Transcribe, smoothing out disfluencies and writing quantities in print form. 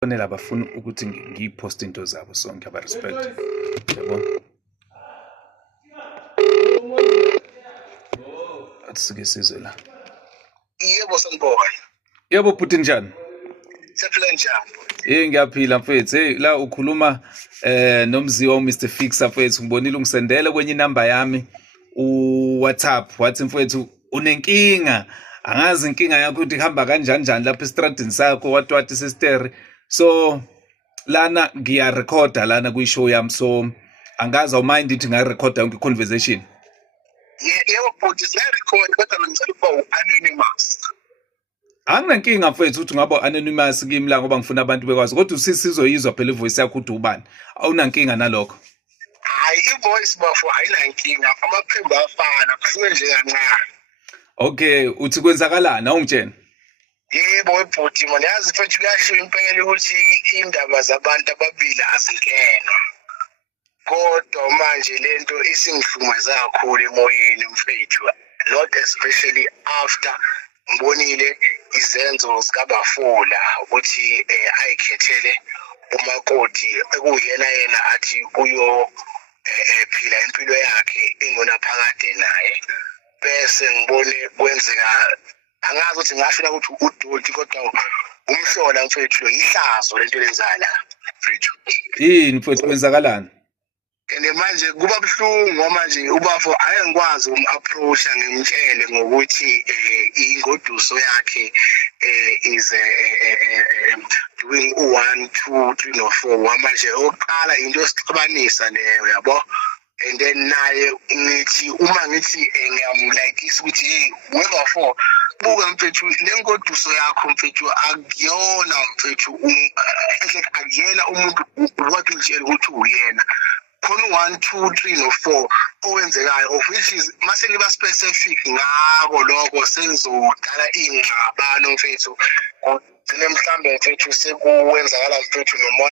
Kufanele abafuna ukuthi ngiyiphoste into zabo sonke aba-respect, yabo. Athi sike sizwe la. Yebo sanibona. Yebo bhuti njani? Siyaphila njani? Ngiyaphila mfethu. Hey la ukhuluma nomziwa uMr Fixer mfethu, ngibonile ungisendele kwenye inamba yami uWhatsApp, wathi mfethu unenkinga. Angazi inkinga yakho ukuthi ihamba kanjani lapha estradini sakho wathi sister. So lana ngiyarekhoda lana kwishow yami, so angazi awumind ukuthi ngarekhoda yonke conversation. Yebo bhuti siyarecord kodwa ngicela ukuba u-anonymous. Anginankinga mfethu ukuthi ngaba anonymous kimi la ngoba ngifuna abantu bekwazi, kodwa sizoyizwa phela ivoice yakho ukuthi ubani. Awunankinga nalokho? Hayi, ivoice bafo ayinankinga, amaphimbo afana kusuke nje kancane. Okay, uthi kwenzakalani awungitshela? Yebo bhuti manje yazi mfethu kuyasho impela ukuthi indaba zabantu ababili azingenwa. Kodwa manje lento isingihlukumeza kakhulu emoyeni mfethu, not especially after ngibonile izenzo zikaBafula ukuthi ayikhethele umakoti ekuyena yena athi kuyo phila impilo yakhe ingona phakade naye, bese ngibone kwenzeka angazi ukuthi ngasho ukuthi udoti kodwa umhlola mfethu lo ihlazo lento lenzayo mfethu. Yini mfethu kwenzakalani? And manje kuba buhlungu ngoba manje ubafo ayengikwazi approacha ngimtshele ngokuthi ingoduso yakhe is doing 1 2 3 no 4 manje oqala into esixabanisa leyo yabo. And then naye ngithi uma ngithi ngiyamlikisa ukuthi hey wena for buka mfethu lengoduso yakho mfethu akuyona mfethu akuyena umuntu wathi utshela ukuthi uyena khona 1 2 3 no 4 owenzekayo, of which is mase ngiba specific ngako lokho sengizodala ingxabano mfethu. Ngine mhlambe mfethu sekuwenzakala mfethu noma